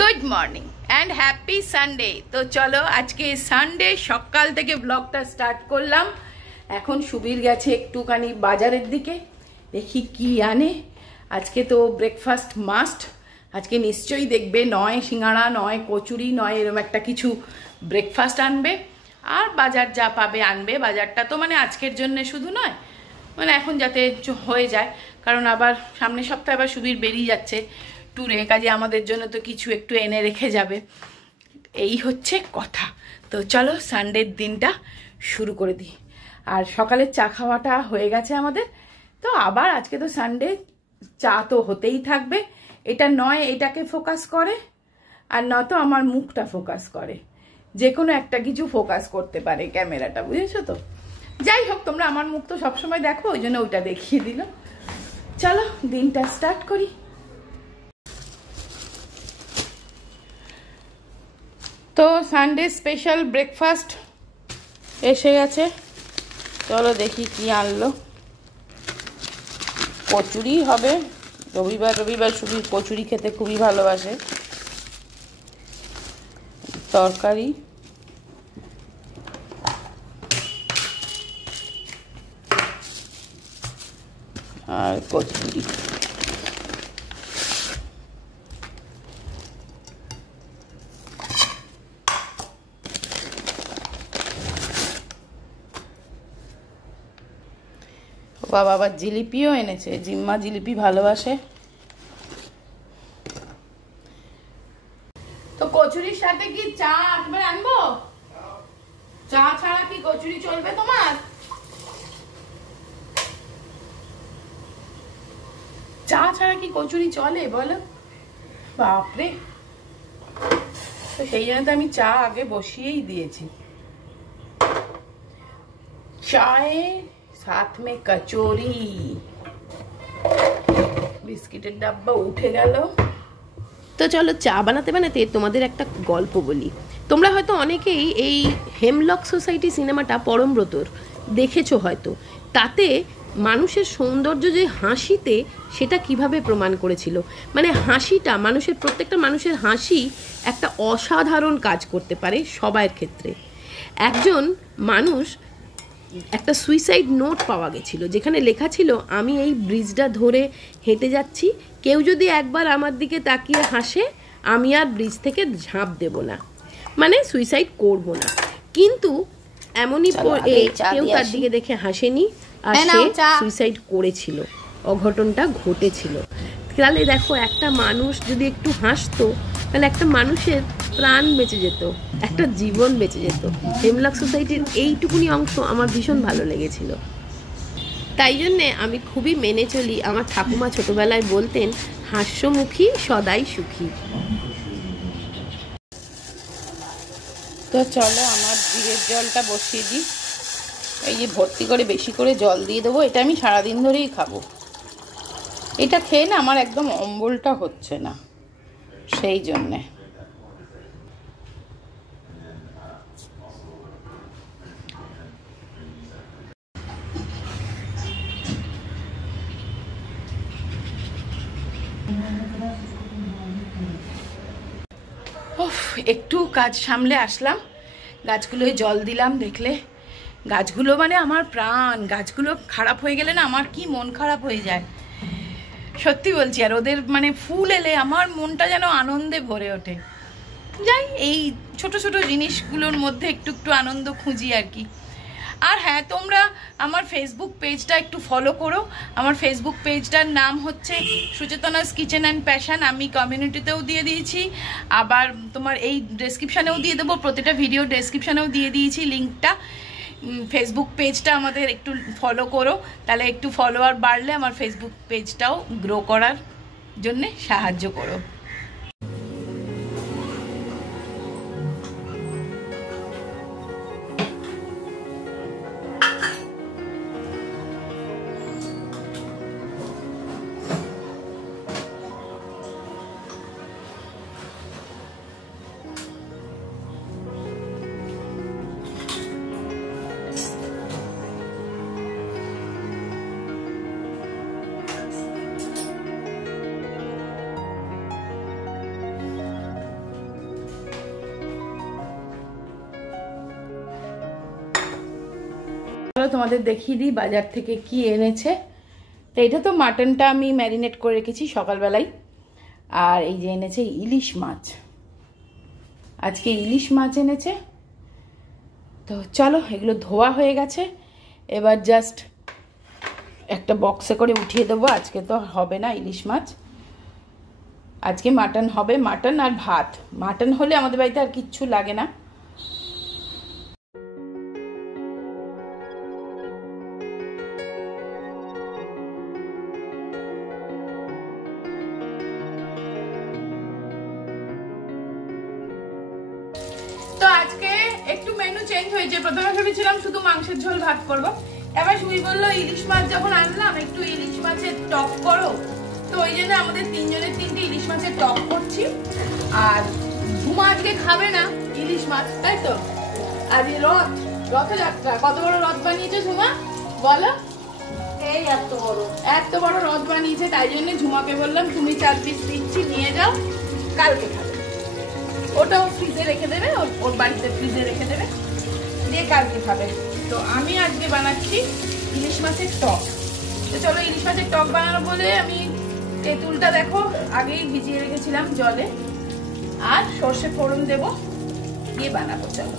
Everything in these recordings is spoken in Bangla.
Good morning and happy Sunday. তো চলো আজকে সানডে সকাল থেকে ব্লগটা স্টার্ট করলাম। এখন সুবীর গেছে একটুখানি বাজারের দিকে, দেখি কি আনে। আজকে তো ব্রেকফাস্ট মাস্ট। আজকে নিশ্চয়ই দেখবে নয় সিঙ্গাড়া, নয় কচুরি, নয় এরকম একটা কিছু ব্রেকফাস্ট আনবে। আর বাজার যা পাবে আনবে। বাজারটা তো মানে আজকের জন্য শুধু নয়, মানে এখন যাতে হয়ে যায়, কারণ আবার সামনের সপ্তাহে আবার সুবীর বেরিয়ে যাচ্ছে ট্যুরে, কাজে আমাদের জন্য তো কিছু একটু এনে রেখে যাবে। এই হচ্ছে কথা। তো চলো সানডের দিনটা শুরু করে দিই। আর সকালের চা খাওয়াটা হয়ে গেছে আমাদের। তো আবার আজকে তো সানডে, চা তো হতেই থাকবে। এটা নয় এটাকে ফোকাস করে, আর নয়তো আমার মুখটা ফোকাস করে, যে কোনো একটা কিছু ফোকাস করতে পারে ক্যামেরাটা, বুঝেছো তো। যাই হোক, তোমরা আমার মুখ তো সবসময় দেখো, ওই জন্য ওইটা দেখিয়ে দিল। চলো দিনটা স্টার্ট করি। তো সানডে স্পেশাল ব্রেকফাস্ট এসে গেছে। চলো দেখি কি আনলো। কচুরি হবে, রবিবার রবিবার সুবীর কচুরি খেতে খুবই ভালোবাসে। তরকারি, আর কচুরি। বাবা আবার জিলিপিও এনেছে, জিম্মা জিলিপি ভালোবাসে। তো কচুরির সাথে কি চা একবার আনবো? চা ছাড়া কি কচুরি চলবে তোমার? চা ছাড়া কি কচুরি চলে বলো? বাপরে, তো সেই জন্য তো আমি চা আগে বসিয়েই দিয়েছি। চায়ে সাথ মে কচুরি। বিস্কিটের ডাব্বা উঠে গেল। তো চলো চা বানাতে বানাতে তোমাদের একটা গল্প বলি। তোমরা হয়তো অনেকেই এই হেমলক সোসাইটি সিনেমাটা পরমব্রতর দেখেছো হয়তো। তাতে মানুষের সৌন্দর্য যে হাসিতে, সেটা কিভাবে প্রমাণ করেছিল। মানে হাসিটা, মানুষের প্রত্যেকটা মানুষের হাসি একটা অসাধারণ কাজ করতে পারে সবার ক্ষেত্রে। একজন মানুষ, একটা সুইসাইড নোট পাওয়া গেছিলো, যেখানে লেখা ছিল, আমি এই ব্রিজটা ধরে হেঁটে যাচ্ছি, কেউ যদি একবার আমার দিকে তাকিয়ে হাসে, আমি আর ব্রিজ থেকে ঝাঁপ দেব না, মানে সুইসাইড করব না। কিন্তু এমনই কেউ তার দিকে দেখে হাসেনি, আর সে সুইসাইড করেছিল, অঘটনটা ঘটেছিল। তাহলে দেখো, একটা মানুষ যদি একটু হাসতো, তাহলে একটা মানুষের প্রাণ বেঁচে যেত, একটা জীবন বেঁচে যেত। হেমলক সোসাইটির এইটুকুনি অংশ আমার ভীষণ ভালো লেগেছিল। তাই জন্যে আমি খুবই মেনে চলি। আমার ঠাকুমা ছোটবেলায় বলতেন, হাস্যমুখী সদাই সুখী। তো চলো আমার জিরের জলটা বসিয়ে দিই। এই যে ভর্তি করে বেশি করে জল দিয়ে দেবো। এটা আমি সারাদিন ধরেই খাবো। এটা খেয়ে না আমার একদম অম্বলটা হচ্ছে না, সেই জন্যে। একটু কাজ সামলে আসলাম, গাছগুলোয় জল দিলাম। দেখলে গাছগুলো মানে আমার প্রাণ। গাছগুলো খারাপ হয়ে গেলে না আমার কি মন খারাপ হয়ে যায়, সত্যি বলছি। আর ওদের মানে ফুল এলে আমার মনটা যেন আনন্দে ভরে ওঠে। যাই, এই ছোট ছোট জিনিসগুলোর মধ্যে একটু একটু আনন্দ খুঁজি আর কি। আর হ্যাঁ, তোমরা আমার ফেসবুক পেজটা একটু ফলো করো। আমার ফেসবুক পেজটার নাম হচ্ছে সুচেতনাস কিচেন অ্যান্ড প্যাশন। আমি কমিউনিটিতেও দিয়ে দিয়েছি, আবার তোমার এই ডেসক্রিপশানেও দিয়ে দেবো, প্রতিটা ভিডিও ডেসক্রিপশানেও দিয়ে দিয়েছি লিঙ্কটা। ফেসবুক পেজটা আমাদের একটু ফলো করো, তাহলে একটু ফলোয়ার বাড়লে আমার ফেসবুক পেজটাও গ্রো করার জন্যে সাহায্য করো। তোমাদের দেখিয়ে দিই বাজার থেকে কি এনেছে। তো এটা তো মাটনটা আমি ম্যারিনেট করে রেখেছি সকালবেলায়। আর এই যে এনেছে ইলিশ মাছ, আজকে ইলিশ মাছ এনেছে। তো চলো, এগুলো ধোয়া হয়ে গেছে, এবার জাস্ট একটা বক্সে করে উঠিয়ে দেবো। আজকে তো হবে না ইলিশ মাছ, আজকে মাটন হবে, মাটন আর ভাত। মাটন হলে আমাদের বাড়িতে আর কিচ্ছু লাগে না। তো আজকে একটু মেনু চেঞ্জ হয়েছে। প্রথমে ভেবেছিলাম শুধু মাংসের ঝোল ভাত করব, এবার সুই বললো ইলিশ মাছ যখন আনলাম একটু ইলিশ মাছের টক করো। তো ওই জন্য আমাদের তিনজনের তিনটে ইলিশ মাছের টক করছি। আর ঝুমা আজকে খাবে না ইলিশ মাছ, তাই তো? আজ রথযাত্রা, কত বড় রথ বানিয়েছে ঝুমা বলো? এই এত বড় রথ বানিয়েছে, তাই জন্য ঝুমাকে বললাম তুমি 4 পিস দিচ্ছি নিয়ে যাও, কালকে খাবে। ওটাও ফ্রিজে রেখে দেবে, ওর বাড়িতে ফ্রিজে রেখে দেবে, দিয়ে কালকে খাবে। তো আমি আজকে বানাচ্ছি ইলিশ মাছের টক। তো চলো, ইলিশ মাছের টক বানানো বলে আমি তেঁতুলটা দেখো আগেই ভিজিয়ে রেখেছিলাম জলে, আর সর্ষে ফোড়ন দেবো, দিয়ে বানাবো। চলো,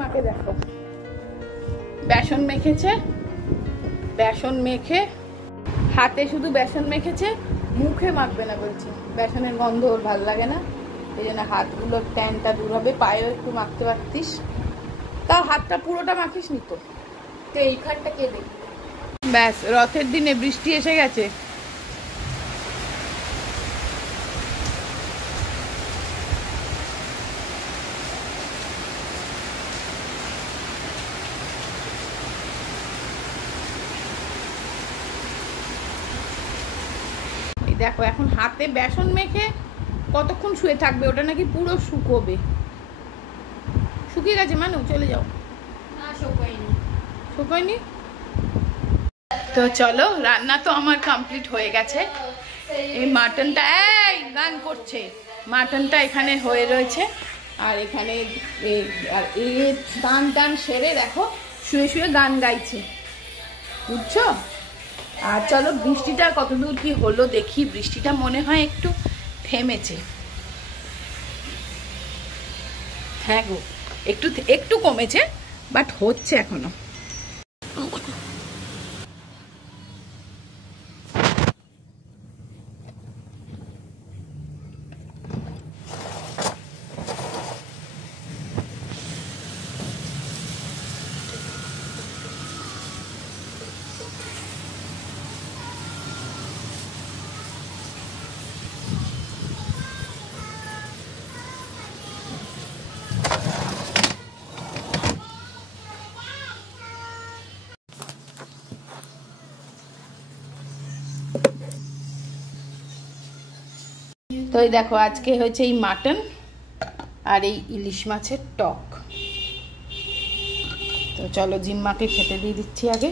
মাকে দেখো বেসন মেখেছে, বেসন মেখে হাতে শুধু বেসন মেখেছে, মুখে মাখবে না বলছে, বেসনের গন্ধ ওর ভালো লাগে না, এই জন্য হাতগুলো ট্যানটা দূর হবে। পায়েও একটু মাখতে পারতিস, তাও হাতটা পুরোটা মাখিস নি তো। এইখানটা কে দেখি। ব্যাস, রথের দিনে বৃষ্টি এসে গেছে। দেখো এখন হাতে বেসন মেখে কতক্ষণ শুয়ে থাকবে, ওটা নাকি পুরো শুকোবে। শুকিয়ে গেছে মানু, চলে যাও। না, শুকোয়নি। তো চলো, রান্না তো আমার কমপ্লিট হয়ে গেছে। এই মাটনটা, এই গান করছে, মাটনটা এখানে হয়ে রয়েছে। আর এখানে আর এই গান টান সেরে দেখো শুয়ে শুয়ে গান গাইছে, বুঝছো? আর চলো, বৃষ্টিটা কতদূর কি হলো দেখি। বৃষ্টিটা মনে হয় একটু থেমেছে। হ্যাঁ গো, একটু একটু কমেছে, বাট হচ্ছে এখনো। তো এই দেখো, আজকে হয়েছে এই মাটন আর এই ইলিশ মাছের টক। তো চলো, জিম্মাকে খেতে দিয়ে দিচ্ছি আগে।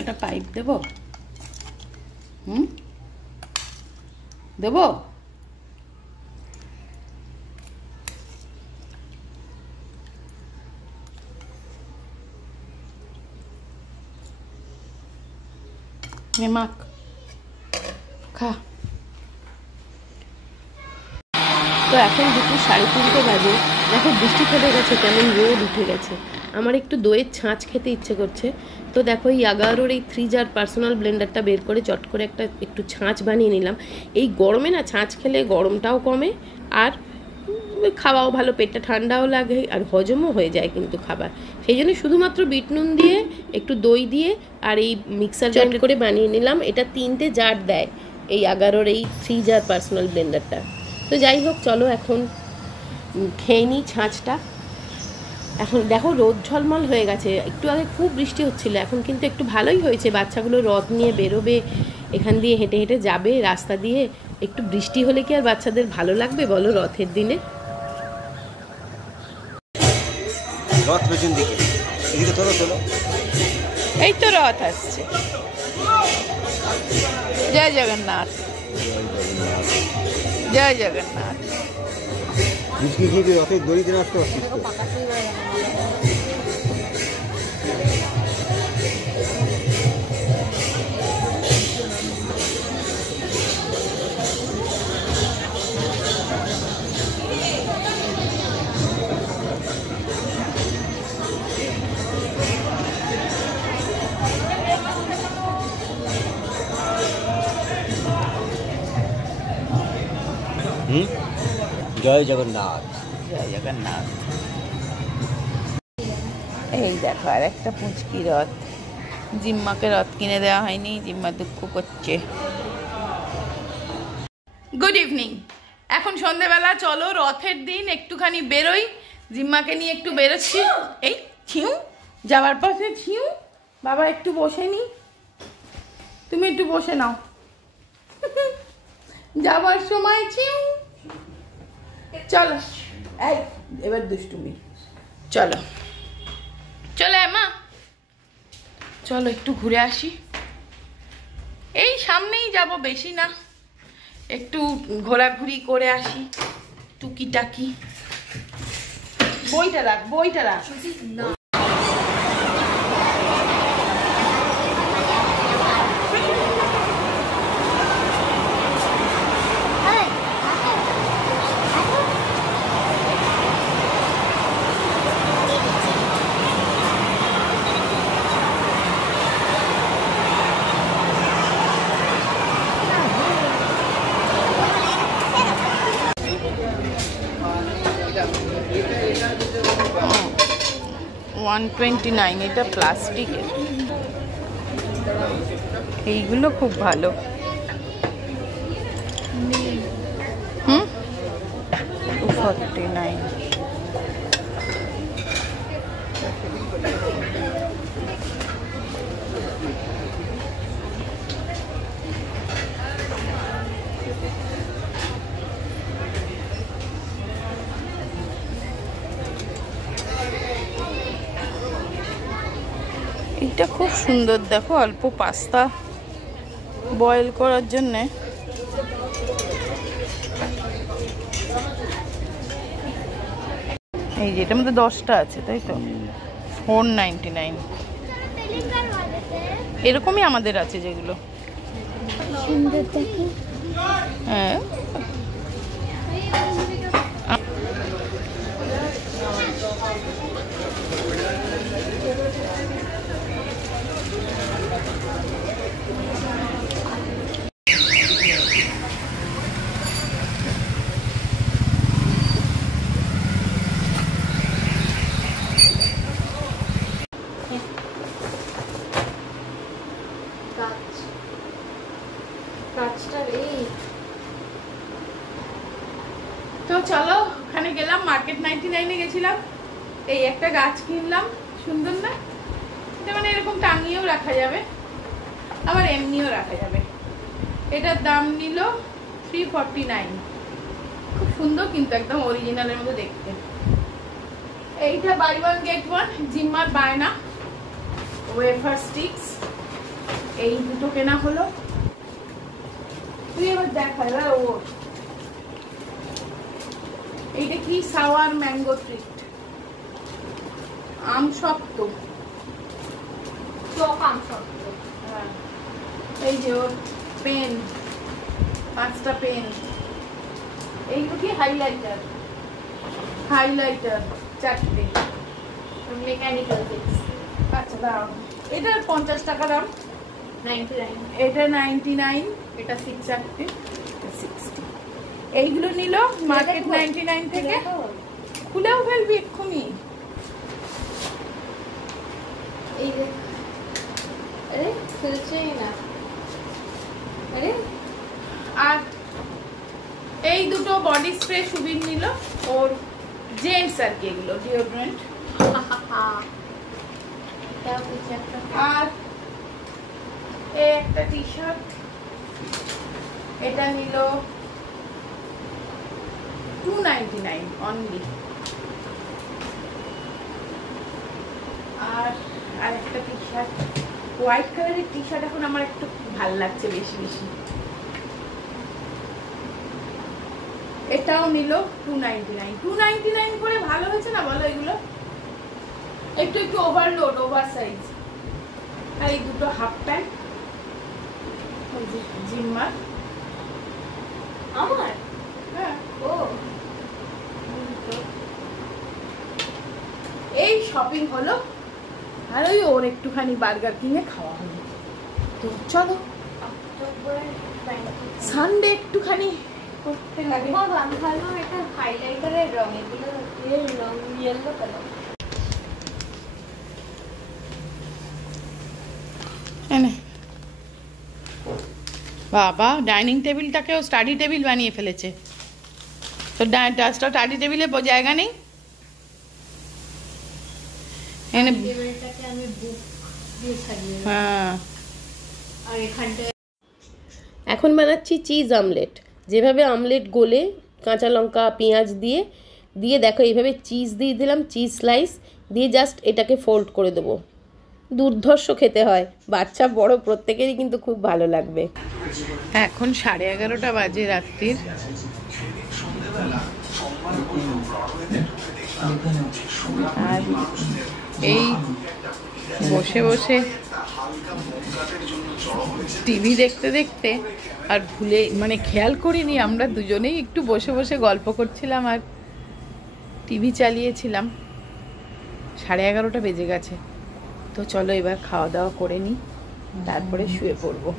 একটা পাইপ দেবো, দেবো। মাখ খা। তো এখন দুপুর 3:30 বাজে, দেখো বৃষ্টি থেমে গেছে, কেমন রোদ উঠে গেছে। আমার একটু দইয়ের ছাঁচ খেতে ইচ্ছে করছে। তো দেখো এই আগারোর এই 3 জার পার্সোনাল ব্লেন্ডারটা বের করে চট করে একটু ছাঁচ বানিয়ে নিলাম। এই গরমে না ছাঁচ খেলে গরমটাও কমে, আর খাওয়াও ভালো, পেটটা ঠান্ডাও লাগে, আর হজমও হয়ে যায় কিন্তু খাবার। সেই জন্য শুধুমাত্র বিট নুন দিয়ে একটু দই দিয়ে আর এই মিক্সার গ্রাইন্ড করে বানিয়ে নিলাম। এটা 3টে জার দেয় এই আগারোর এই 3 জার পার্সোনাল ব্লেন্ডারটা। তো যাই হোক, চলো এখন খেয়ে নিই ছাঁচটা। এখন দেখো রোদ ঝলমল হয়ে গেছে, একটু আগে খুব বৃষ্টি হচ্ছিল, এখন কিন্তু একটু ভালোই হয়েছে। বাচ্চাগুলো রথ নিয়ে বেরোবে, এখান দিয়ে হেঁটে হেঁটে যাবে রাস্তা দিয়ে। একটু বৃষ্টি হলে কি আর বাচ্চাদের ভালো লাগবে বলো রথের দিনে? রথ পেছন দিকে, এদিকে তোলো তোলো। এই তো রথ আসছে। জয় জগন্নাথ, জয় জগন্নাথ। মিষ্টি খেয়ে রথের দড়িতে আসতে পারছিস তো? জয় জগন্নাথ, জয় জগন্নাথ। এই দেখো আর একটা পুঁচকি রথ। জিম্মাকে রথ কিনে দেওয়া হয়নি, জিম্মা দুঃখ করছে। Good evening. এখন সন্ধেবেলা, চলো রথের দিন একটুখানি বেরোই। জিম্মাকে নিয়ে একটু বেরোচ্ছি। এই ছিউ যাওয়ার পথে ছিউ, বাবা একটু বসে নি, তুমি একটু বসে নাও। যাবার সময় ছিউ। চলো এই এবার দুষ্টুমি। চলো চলো মা, চলো একটু ঘুরে আসি। এই সামনেই যাব, বেশি না, একটু ঘোরাঘুরি করে আসি টুকিটাকি। বইটা রাখ, বইটা রাখ। $129, এটা প্লাস্টিকের। এইগুলো খুব ভালো। $249। এটা খুব সুন্দর, দেখো অল্প পাস্তা বয়েল করার জন্যে। এই যে এটার মধ্যে 10টা আছে, তাই তো? $499। এরকমই আমাদের আছে যেগুলো। হ্যাঁ তো চলো, ওখানে গেলাম, মার্কেট 99-এ গেছিলাম। এই একটা গাছ কিনলাম, সুন্দর না? এটা মানে এরকম টাঙিয়েও রাখা যাবে, আবার এমনিও রাখা যাবে। এটার দাম নিল $349। খুব সুন্দর কিন্তু, একদম অরিজিনালের মতো দেখতে। এইটা বাই ওয়ান গেট ওয়ান, জিম্মার বায়না। ওয়েফার স্টিক্স, এই দুটো কেনা হলো। তুই এবার দেখা, এবার ও এইটা কি? সাওয়ার ম্যাঙ্গো ট্রিট, আম শক্ত, টক আম শক্ত। হ্যাঁ এই যে ওর পেন, 5টা পেন। এইগুলো কি হাইলাইটার, 4টে মেকানিক্যাল থিংস। আচ্ছা দাও, এটা 50 টাকা দাম, 99। এটা 99, এটা 4টে 60। এইগুলো নিল মার্কেট 99 থেকে। খুলেও ফেলবি এক্ষুনি। এই দেখ, আরে খুলছেই না। আরে আর এই দুটো বডি স্প্রে সুবির নিল, ওর জেন্টস আর কি, এগুলো ডিওড্রেন্ট। আর এই একটা টি শার্ট, এটা নিল 299 অনলি। আর একটা টি শার্ট, হোয়াইট কালারের টি শার্ট এখন আমার একটু ভাল লাগছে বেশি বেশি। এটাও নিল 299 করে। ভালো হয়েছে না বলো? এগুলো একটু ওভারলোড, ওভার সাইজ। আর এই দুটো হাফ প্যান্ট জিম্মার আমার, হ্যাঁ। ও এই শপিং হলো। আর ওর একটুখানি বার্গার কিনে খাওয়া হলো। তো চলো সানডে একটুখানি করতে লাগে। আমি ভাবলাম এটা হাইলাইটারের রং, এগুলো রং ইয়েলো কালার। বাবা ডাইনিং টেবিলটাকেও স্টাডি টেবিল বানিয়ে ফেলেছে। তো স্টাডি টেবিলে জায়গা নেই। টেবিলটাকে আমি বুক দিয়ে সাজিয়ে, হ্যাঁ। আর এখানটায় এখন বানাচ্ছি চিজ আমলেট। যেভাবে আমলেট গোলে কাঁচা লঙ্কা পেঁয়াজ দিয়ে দিয়ে দেখো এইভাবে চিজ দিয়ে দিলাম, চিজ স্লাইস দিয়ে জাস্ট এটাকে ফোল্ড করে দেবো। দুর্ধর্ষ খেতে হয়, বাচ্চা বড় প্রত্যেকেরই কিন্তু খুব ভালো লাগবে। এখন 11:30 বাজে রাত্রির। আর এই বসে বসে টিভি দেখতে দেখতে আর ভুলে মানে খেয়াল করিনি আমরা দুজনেই একটু বসে বসে গল্প করছিলাম আর টিভি চালিয়েছিলাম। 11:30 বেজে গেছে। তো চলো এবার খাওয়া দাওয়া করে নিই, তারপরে শুয়ে পড়বো।